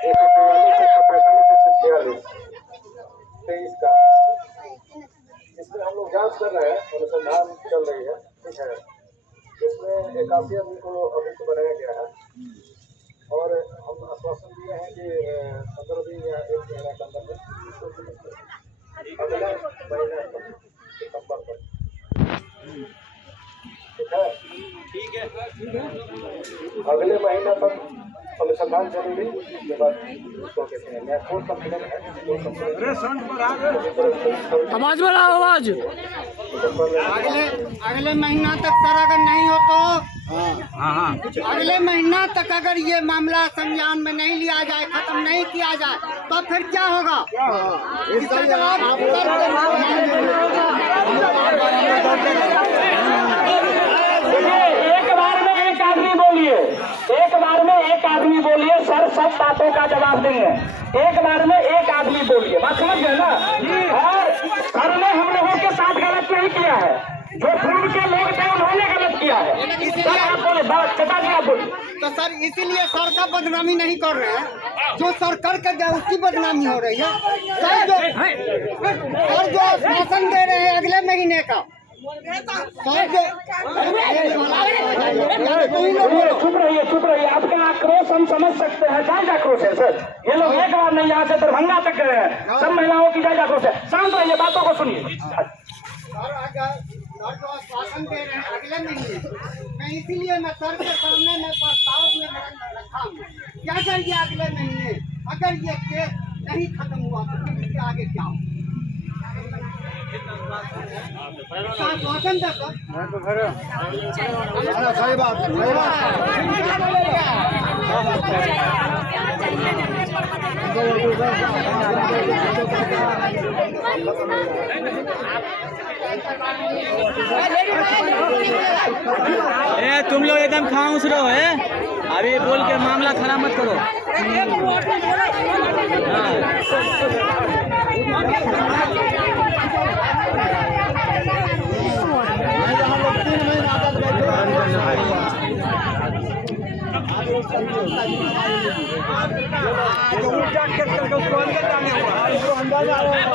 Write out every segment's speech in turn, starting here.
144 का इसमें हम लोग जांच कर रहे हैं, अनुसंधान चल रही है। ठीक है, इसमें 81 आदमी को अभियुक्त बनाया गया है और हम आश्वासन दिए हैं कि 15 दिन या 1 महीना के अंदर में अगले महीने सितंबर तक। ठीक है, अगले महीना तक अनुसंधान चलेगी। उसके बाद उसको कहते हैं नया कोर्ट कंप्लेन है। आवाज बढ़ाओ, आवाज। अगले महीना तक सर अगर नहीं हो तो अगले महीना तक अगर ये मामला संज्ञान में नहीं लिया जाए, खत्म नहीं किया जाए, तो फिर क्या होगा? इसका जवाब एक बार में एक आदमी बोलिए सर, सब बातों का जवाब देंगे। एक बार में एक आदमी बोलिए, बात समझ गए ना? और सर ने हम लोगों के साथ गलत नहीं किया है, जो पूर्व के लोग थे उन्होंने गलत किया है। सर आप बोले, पिताजी आप बोलिए। तो सर इसीलिए सर का बदनामी नहीं कर रहे हैं, जो सर करके गए उसकी बदनामी हो रही है। सर जो आश्वासन दे रहे हैं अगले महीने का, चुप रहिए। आपका आक्रोश हम समझ सकते हैं, जायज आक्रोश है सर। ये लोग एक बार नहीं यहाँ से दरभंगा तक गए हैं, सब महिलाओं की जायज आक्रोश है। शांत रहिए, बातों को सुनिए। सर जो आश्वासन दे रहे हैं अगले महीने, मैं इसीलिए मैं सर के सामने मैं प्रस्ताव में रखा हूँ क्या करिए अगले महीने अगर ये केस नहीं खत्म हुआ तो फिर इसके आगे क्या हो? आश्वासन दे सर। सही बात तुम लोग एकदम खामोश रहो है, अभी बोल के मामला खराब मत करो।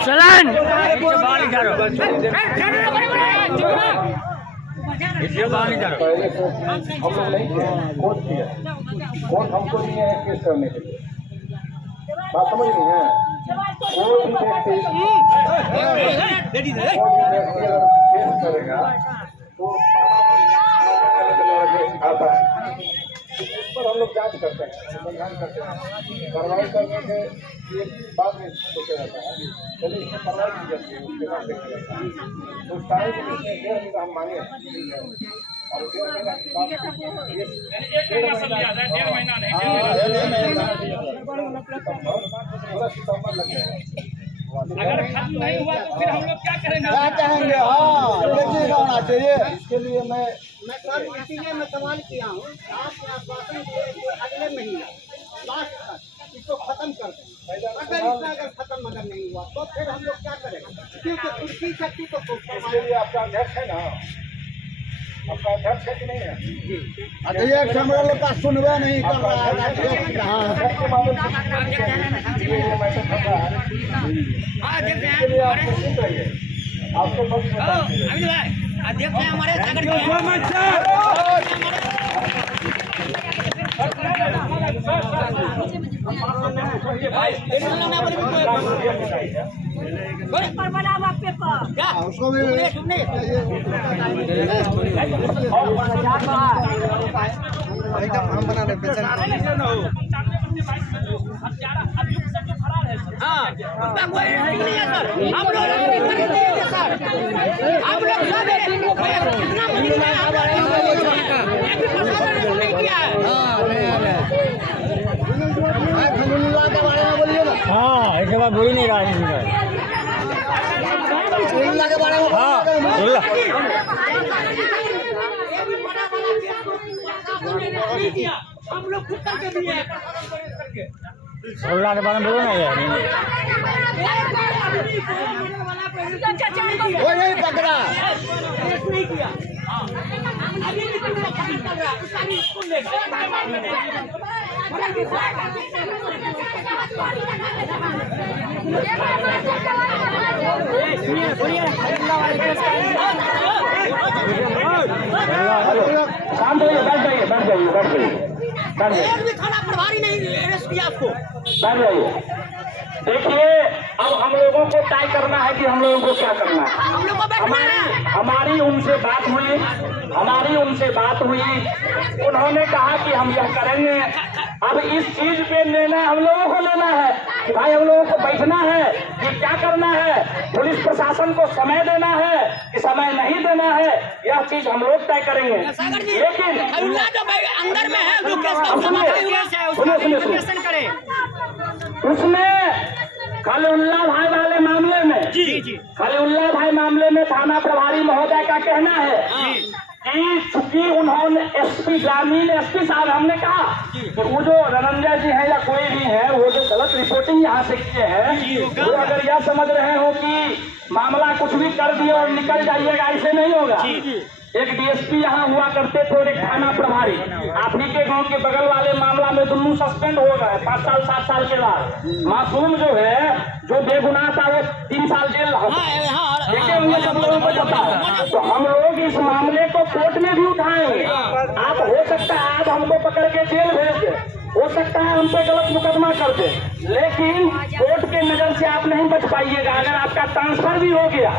चलन पहले से हम लोग नहीं किए, कोर्ट किया। कोर्ट हमको नहीं है केस करने के लिए, बात समझ रही है? कोई भी व्यक्ति केस करेगा तो आता है, इस पर हम लोग जांच करते हैं, अनुसंधान करते हैं, कार्रवाई करने के लिए बाद में सोचा जाता है। चलिए इसमें कार्रवाई की जाती है, उसके बाद देखा जाता है। तो टाइम इसमें 1.5 महीना हम मांगे और 1.5 महीना के बाद 1 महीना नहीं, पूरा सितंबर लग जाएगा। अगर खत्म नहीं हुआ तो फिर हम लोग क्या करेंगे? क्या चाहेंगे? देखिएगा होना चाहिए। इसके लिए मैं सर इसीलिए मैं सवाल किया हूँ, आपके आश्वासन दिए कि अगले महीने लास्ट तक इसको खत्म कर दें। अगर इसका खत्म नहीं हुआ तो फिर हम लोग क्या करेंगे? क्योंकि उसकी शक्ति तो इसके लिए आपका अध्यक्ष है ना, आपका अध्यक्ष है कि नहीं है? अध्यक्ष हमारे लोग का सुनवा नहीं कर रहा है। अध्यक्ष के माध्यम से आप सुन रहिए, आपको पक्ष अध्यक्ष हमारे उसको भी हम बना रहे पेशेंट। हाँ इसके बाद बोल ही नहीं रहा है के बारे में हाँ हम लोग खुद करके दिए सोलह के बारे में बोलो ना यार। वो नहीं पकड़ा नहीं किया अभी भी तुम लोग कर रहा है उसका भी स्कूल ले शांत होइए, बैठ जाइए, बैठ जाइए, बैठ जाइए, बैठ जाइए, एक भी थाना प्रभारी नहीं अरेस्ट किया आपको। बैठ जाइए। देखिए, अब हम लोगों को तय करना है कि हम लोगों को क्या करना है। हम लोग को बैठना है। हमारी उनसे बात हुई, उन्होंने कहा कि हम यह करेंगे। अब इस चीज पे निर्णय हम लोगों को लेना है कि भाई हम लोगों को बैठना है कि क्या करना है। पुलिस प्रशासन को समय देना है कि समय नहीं देना है, यह चीज हम लोग तय करेंगे। लेकिन अंदर में है जो केस अब सुनिए, उसमें खलीउल्लाह भाई वाले मामले में, खलीउल्लाह भाई मामले में थाना प्रभारी महोदय का कहना है कि चूंकि उन्होंने एसपी ग्रामीण एसपी साहब, हमने कहा कि वो जो रनंजय जी हैं या कोई भी है, वो जो गलत रिपोर्टिंग यहाँ से किए हैं, वो अगर यह समझ रहे हो कि मामला कुछ भी कर दिए और निकल जाइएगा, ऐसे नहीं होगा। एक डीएसपी यहाँ हुआ करते थे और एक थाना प्रभारी, आप ही के गांव के बगल वाले मामला में दोनों सस्पेंड हो गए 5 साल 7 साल के बाद। मासूम जो है, जो बेगुनाह था, वो 3 साल जेल रहा। देखे होंगे सब लोगों को पता है। तो हम लोग इस मामले को कोर्ट में भी उठाएंगे। आप हो सकता है आज हमको पकड़ के जेल भेज दे, हो सकता है हम पे गलत मुकदमा कर दे, लेकिन कोर्ट के नजर से आप नहीं बच पाइएगा। अगर आपका ट्रांसफर भी हो गया,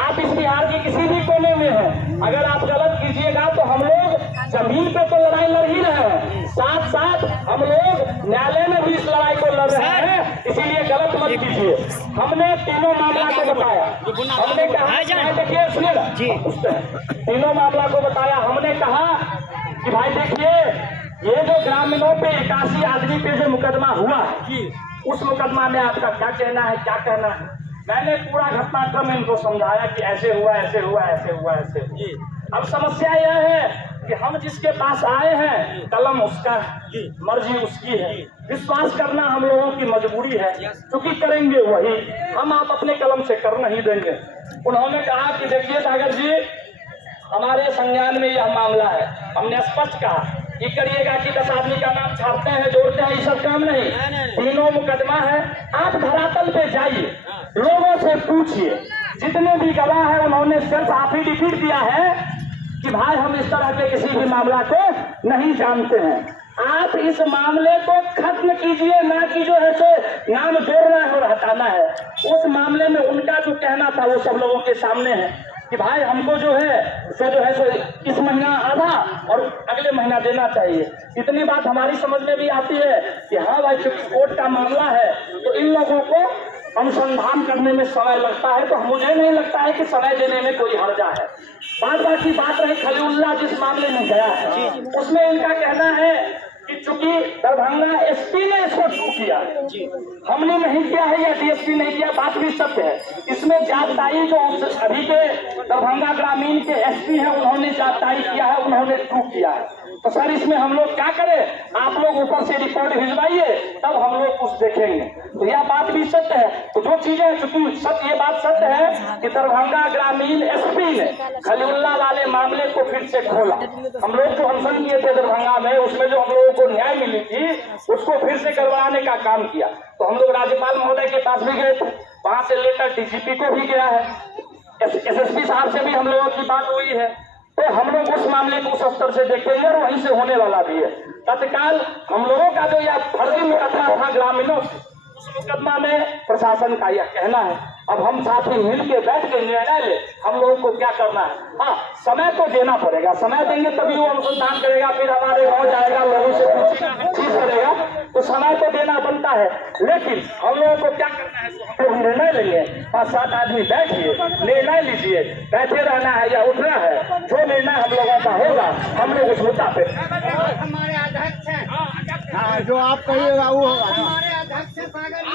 आप इस बिहार के किसी भी कोने में हैं, अगर आप गलत कीजिएगा तो हम लोग जमीन पे तो लड़ाई लड़ ही रहे हैं, साथ साथ हम लोग न्यायालय में भी इस लड़ाई को लड़ रहे हैं। इसीलिए गलत मत कीजिए। हमने तीनों मामला को बताया, हमने कहा, देखिए सुनिए, तीनों मामला को बताया। हमने कहा कि भाई देखिए, ये जो ग्रामीणों पे 81 आदमी पे जो मुकदमा हुआ है, उस मुकदमा में आपका क्या कहना है, क्या कहना है। मैंने पूरा घटनाक्रम इनको समझाया कि ऐसे हुआ, ऐसे हुआ, ऐसे हुआ, ऐसे हुआ। अब समस्या यह है कि हम जिसके पास आए हैं, कलम उसका है, मर्जी उसकी है, विश्वास करना हम लोगों की मजबूरी है, क्योंकि करेंगे वही, हम आप अपने कलम से कर नहीं देंगे। उन्होंने कहा कि देखिए सागर जी, हमारे संज्ञान में यह मामला है। हमने स्पष्ट कहा कि करिएगा कि 10 आदमी का नाम छापते हैं, जोड़ते हैं, ये सब काम नहीं। तीनों मुकदमा है। आप धरातल पे जाइए, लोगों से पूछिए, जितने भी गवाह हैं उन्होंने सिर्फ एफिडेविट दिया है कि भाई हम इस तरह के किसी भी मामला को नहीं जानते हैं। आप इस मामले को खत्म कीजिए, ना कि जो है सो नाम जोड़ना है और हटाना है। उस मामले में उनका जो कहना था वो सब लोगों के सामने है कि भाई हमको जो है सो इस महीना आधा और अगले महीना देना चाहिए। इतनी बात हमारी समझ में भी आती है कि हाँ भाई, चूंकि कोर्ट का मामला है तो इन लोगों को अनुसंधान करने में समय लगता है, तो मुझे नहीं लगता है कि समय देने में कोई हर्जा है। बात की बात रही खलीउल्लाह जिस मामले में गया है, उसमें इनका कहना है कि चूंकि दरभंगा एसपी ने इसको शुरू किया, हमने नहीं किया है या डीएसपी नहीं किया, बात भी सत्य है। इसमें जागताई जो अभी के दरभंगा ग्रामीण के एसपी हैं, उन्होंने जागताई किया है, उन्होंने प्रूफ किया है। तो सर इसमें हम लोग क्या करें, आप लोग ऊपर से रिपोर्ट भिजवाइए, तब हम लोग कुछ देखेंगे। तो यह बात भी सत्य है। तो जो चीजें, चूंकि सत्य, ये बात सत्य है कि दरभंगा ग्रामीण एसपी ने खलीउल्लाह वाले मामले को फिर से खोला। हम लोग जो अनशन किए थे दरभंगा में, उसमें जो हम लोगों को न्याय मिली थी, उसको फिर से करवाने का काम किया। तो हम लोग राज्यपाल महोदय के पास भी गए थे, वहां से लेकर डीजीपी को भी गया है, एसएसपी साहब से भी हम लोगों की बात हुई है। तो हम लोग उस मामले को उस स्तर से देखेंगे और वहीं से होने वाला भी है। तत्काल हम लोगों का जो यह फर्जी मुकदमा था ग्रामीणों से, उस मुकदमा में प्रशासन का यह कहना है। अब हम साथी मिल के बैठ के निर्णय ले, हम लोगों को क्या करना है। हाँ, समय तो देना पड़ेगा, समय देंगे तभी वो अनुसंधान करेगा, फिर हमारे गाँव जाएगा, लोगों से पूछेगा, चीज करेगा, तो समय तो देना बनता है। लेकिन हम लोगों को क्या करना है, तो हम निर्णय लेंगे। 5-7 आदमी बैठिए, निर्णय लीजिए, बैठे रहना है या उठना है, जो निर्णय हम लोगों का होगा हम लोग उस मुद्दा पे। हमारे अध्यक्ष हैं, जो आप कहिएगा वो होगा। हमारे अध्यक्ष सागर